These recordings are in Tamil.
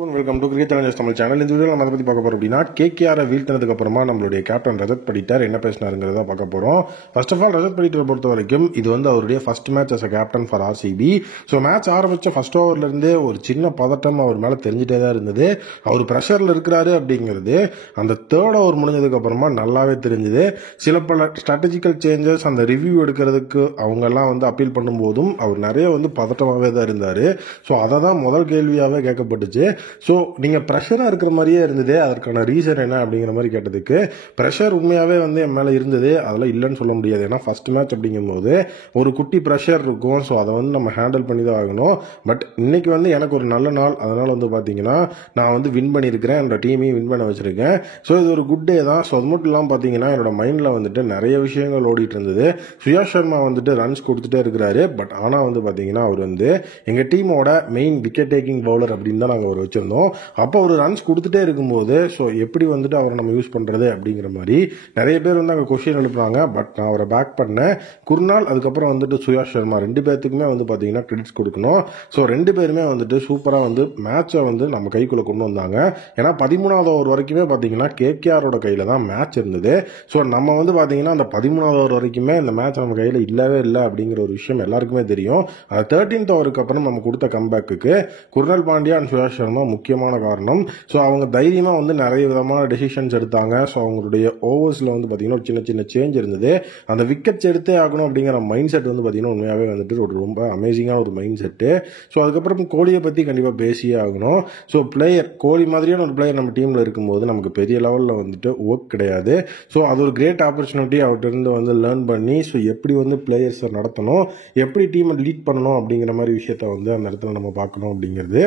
Welcome to cricket Challengers Tamil channel. இந்த வீடியோ நம்ம அதை பற்றி பார்க்க போகிறோம் அப்படின்னா கேகேஆரை வீழ்த்தினதுக்கு அப்புறமா நம்மளுடைய கேப்டன் ரஜத் படிட்டர் என்ன பேசினாருங்கிறத பார்க்க போகிறோம். ஃபர்ஸ்ட் ஆஃப் ஆல் ரஜத் படிட்டரை பொறுத்த வரைக்கும் இது வந்து அவருடைய first match as a captain for RCB. So match ஆரம்பித்த ஃபர்ஸ்ட் ஓவர்லேருந்தே ஒரு சின்ன பதட்டம் அவர் மேலே தெரிஞ்சிட்டே தான் இருந்தது. அவர் ப்ரெஷரில் இருக்கிறாரு அப்படிங்கிறது அந்த தேர்ட் ஓவர் முடிஞ்சதுக்கு அப்புறமா நல்லாவே தெரிஞ்சுது. சில பல ஸ்ட்ராட்டஜிக்கல் சேஞ்சஸ் அந்த ரிவ்யூ எடுக்கிறதுக்கு அவங்கெல்லாம் வந்து அப்பீல் பண்ணும்போதும் அவர் நிறைய வந்து பதட்டமாகவே தான் இருந்தார். ஸோ அதை தான் முதல் கேள்வியாகவே கேட்கப்பட்டுச்சு. ஸோ நீங்கள் ப்ரெஷராக இருக்கிற மாதிரியே இருந்தது, அதற்கான ரீசன் என்ன அப்படிங்கிற மாதிரி கேட்டதுக்கு ப்ரெஷர் உண்மையாகவே வந்து என் மேலே இருந்தது, அதெல்லாம் இல்லைன்னு சொல்ல முடியாது. ஏன்னா ஃபர்ஸ்ட் மேட்ச் அப்படிங்கும்போது ஒரு குட்டி ப்ரெஷர் இருக்கும். ஸோ அதை வந்து நம்ம ஹேண்டில் பண்ணி தான் ஆகணும். பட் இன்னைக்கு வந்து எனக்கு ஒரு நல்ல நாள், அதனால் வந்து பார்த்தீங்கன்னா நான் வந்து வின் பண்ணியிருக்கிறேன், என்னோட டீமையும் வின் பண்ண வச்சுருக்கேன். ஸோ இது ஒரு குட் டே தான். ஸோ அது மட்டும் இல்லாமல் பார்த்தீங்கன்னா என்னோட மைண்டில் வந்துட்டு நிறைய விஷயங்கள் ஓடிட்டு இருந்தது. சுயாஷ் சர்மா வந்துட்டு ரன்ஸ் கொடுத்துட்டே இருக்கிறாரு. பட் ஆனால் வந்து பார்த்தீங்கன்னா அவர் வந்து எங்கள் டீமோட மெயின் விக்கெட் டேக்கிங் பவுலர் அப்படின்னு தான் நாங்கள் அவர் வச்சிருந்தோம். அப்போ ஒரு ரன்ஸ் கொடுத்துட்டே இருக்கும்போது ஸோ எப்படி வந்துட்டு அவரை நம்ம யூஸ் பண்ணுறது அப்படிங்கிற மாதிரி நிறைய பேர் வந்து அங்கே கொஸ்டின் எழுப்புறாங்க. பட் நான் அவரை பேக் பண்ணேன். குர்னால் அதுக்கப்புறம் வந்துட்டு சுயாஷ் சர்மா ரெண்டு பேர்த்துக்குமே வந்து பார்த்தீங்கன்னா கிரெடிட்ஸ் கொடுக்கணும். ஸோ ரெண்டு பேருமே வந்துட்டு சூப்பராக வந்து மேட்சை வந்து நம்ம கைக்குள்ளே கொண்டு வந்தாங்க. ஏன்னா 13வது ஓவர் வரைக்குமே பார்த்தீங்கன்னா கேகேஆரோட கையில் தான் மேட்ச் இருந்தது. ஸோ நம்ம வந்து பார்த்தீங்கன்னா அந்த 13வது ஓவர் வரைக்குமே இந்த மேட்ச் நம்ம கையில் இல்லவே இல்லை அப்படிங்கிற ஒரு விஷயம் எல்லாருக்குமே தெரியும். அந்த 13th ஓவருக்கு அப்புறம் நம்ம கொடுத்த கம்பேக்கு குர்னால் பாண்டியா அண்ட் சுயாஷ் சர்மா முக்கியமான காரணம். ஸோ அவங்க தைரியமாக வந்து நிறைய விதமான டெசிஷன்ஸ் எடுத்தாங்க. ஸோ அவங்களுடைய ஓவர்ஸில் வந்து பார்த்தீங்கன்னா ஒரு சின்ன சின்ன சேஞ்ச் இருந்தது. அந்த விக்கெட்ஸ் எடுத்தே ஆகணும் அப்படிங்கிற மைண்ட் செட் வந்து பார்த்தீங்கன்னா உண்மையாகவே வந்துட்டு ஒரு ரொம்ப அமேசிங்கான ஒரு மைண்ட் செட்டு. ஸோ அதுக்கப்புறம் கோலியை பற்றி கண்டிப்பாக பேசியே ஆகணும். ஸோ பிளேயர் கோலி மாதிரியான ஒரு பிளேயர் நம்ம டீமில் இருக்கும்போது நமக்கு பெரிய லெவலில் வந்துட்டு ஒர்க் கிடையாது. ஸோ அது ஒரு கிரேட் ஆப்பர்ச்சுனிட்டி அவர்கிட்ட இருந்து வந்து லேர்ன் பண்ணி ஸோ எப்படி வந்து பிளேயர்ஸை நடத்தணும், எப்படி டீமை லீட் பண்ணணும் அப்படிங்கிற மாதிரி விஷயத்த வந்து அந்த இடத்துல நம்ம பார்க்கணும் அப்படிங்கிறது.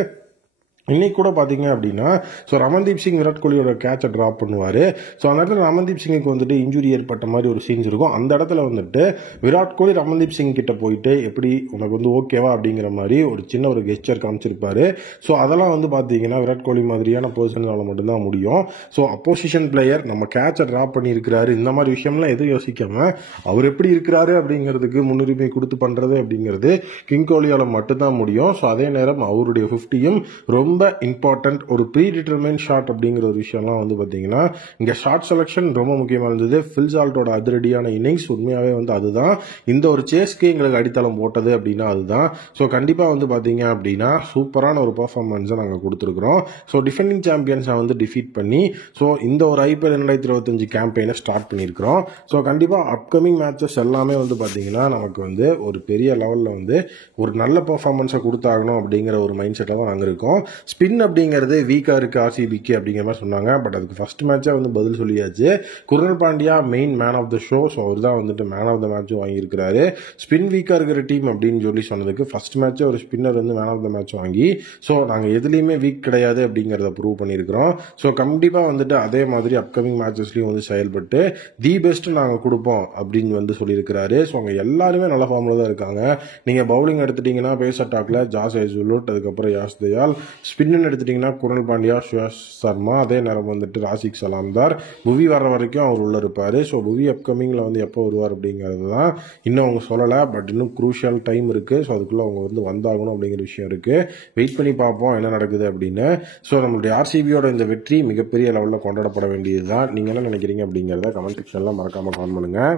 இன்னைக்கு கூட பார்த்தீங்க அப்படின்னா ஸோ ரமன்தீப் சிங் விராட் கோலியோட கேட்சை ட்ராப் பண்ணுவார். ஸோ அந்த இடத்துல ரமன்தீப் சிங்குக்கு வந்துட்டு இன்ஜுரி ஏற்பட்ட மாதிரி ஒரு சீன்ஸ் இருக்கும். அந்த இடத்துல வந்துட்டு விராட் கோலி ரமன்தீப் சிங் கிட்ட போயிட்டு எப்படி உனக்கு வந்து ஓகேவா அப்படிங்கிற மாதிரி ஒரு சின்ன ஒரு கெஸ்டர் காமிச்சிருப்பாரு. ஸோ அதெல்லாம் வந்து பார்த்தீங்கன்னா விராட் கோலி மாதிரியான பர்சனால மட்டும்தான் முடியும். ஸோ அப்போசிஷன் பிளேயர் நம்ம கேட்சை ட்ராப் பண்ணியிருக்கிறாரு, இந்த மாதிரி விஷயம்லாம் எதுவும் யோசிக்காம அவர் எப்படி இருக்கிறாரு அப்படிங்கிறதுக்கு முன்னுரிமை கொடுத்து பண்ணுறது அப்படிங்கிறது கிங் கோலியால் மட்டும்தான் முடியும். ஸோ அதே நேரம் அவருடைய 50யும் ரொம்ப இம்பார்ட்டன்ட் ஒரு ப்ரீ டிட்டர்மைன் ஷாட் அப்படிங்கிற ஒரு விஷயம்லாம் வந்து பார்த்தீங்கன்னா இங்கே ஷார்ட் செலெக்ஷன் ரொம்ப முக்கியமாக இருந்தது. ஃபில் சால்ட்டோட அதிரடியான இன்னிங்ஸ் உண்மையாகவே வந்து அதுதான் இந்த ஒரு சேஸ்க்கு எங்களுக்கு அடித்தளம் போட்டது அப்படின்னா அதுதான். ஸோ கண்டிப்பாக வந்து பார்த்தீங்க அப்படின்னா சூப்பரான ஒரு பர்ஃபார்மன்ஸை நாங்கள் கொடுத்துருக்குறோம். ஸோ டிஃபெண்டிங் சாம்பியன்ஸை வந்து டிஃபீட் பண்ணி ஸோ இந்த ஒரு IPL 2025 கேம்பெயினை ஸ்டார்ட் பண்ணியிருக்கிறோம். ஸோ கண்டிப்பாக அப்கமிங் மேட்சஸ் எல்லாமே வந்து பார்த்தீங்கன்னா நமக்கு வந்து ஒரு பெரிய லெவலில் வந்து ஒரு நல்ல பர்ஃபார்மன்ஸை கொடுத்தாகணும் அப்படிங்கிற ஒரு மைண்ட் செட்டில் தான் நாங்கள் இருக்கோம். ஸ்பின் அப்படிங்கிறது வீக்காக இருக்குது ஆர்சிபிக்கு அப்படிங்கிற மாதிரி சொன்னாங்க. பட் அதுக்கு ஃபர்ஸ்ட் மேட்சே வந்து பதில் சொல்லியாச்சு. Krunal Pandya main man of the show. So அவர் தான் வந்துட்டு மேன் ஆஃப் த மேட்சும் வாங்கியிருக்கிறாரு. ஸ்பின் வீக்காக இருக்கிற டீம் அப்படின்னு சொல்லி சொன்னதுக்கு ஃபர்ஸ்ட் மேட்சே ஒரு ஸ்பின்னர் வந்து மேன் ஆஃப் த மேட்ச் வாங்கி ஸோ நாங்கள் எதுலேயுமே வீக் கிடையாது அப்படிங்கிறத ப்ரூவ் பண்ணியிருக்கிறோம். ஸோ கண்டிப்பாக வந்துட்டு அதே மாதிரி அப்கமிங் மேட்சஸ்லையும் வந்து செயல்பட்டு தி பெஸ்ட் நாங்கள் கொடுப்போம் அப்படின்னு வந்து சொல்லியிருக்கிறாரு. ஸோ அவங்க எல்லாருமே நல்ல ஃபார்மில் தான் இருக்காங்க. நீங்கள் பவுலிங் எடுத்துட்டிங்கன்னா பேஸ் அட்டாக்ல ஜாஸ் ஹேசல்வுட், அதுக்கப்புறம் யாஷ் தயால், ஸ்பின்னு எடுத்துட்டிங்கன்னா குர்னால் பாண்டியா, சுயாஷ் சர்மா, அதே நேரம் வந்துட்டு ராசிக் சலாம்தார், புவி வர்ற வரைக்கும் அவர் உள்ள இருப்பார். ஸோ புவி அப்கமிங்கில் வந்து எப்போ வருவார் அப்படிங்கிறது தான் இன்னும் அவங்க சொல்லலை. பட் இன்னும் க்ரூஷியல் டைம் இருக்குது. ஸோ அதுக்குள்ளே அவங்க வந்து வந்தாகணும் அப்படிங்கிற விஷயம் இருக்குது. வெயிட் பண்ணி பார்ப்போம் என்ன நடக்குது அப்படின்னு. ஸோ நம்மளுடைய ஆர்சிபியோட இந்த வெற்றி மிகப்பெரிய லெவலில் கொண்டாடப்பட வேண்டியது தான். நீங்கள் என்ன நினைக்கிறீங்க அப்படிங்கிறத கமெண்ட் செக்ஷனில் மறக்காமல் கமெண்ட் பண்ணுங்கள்.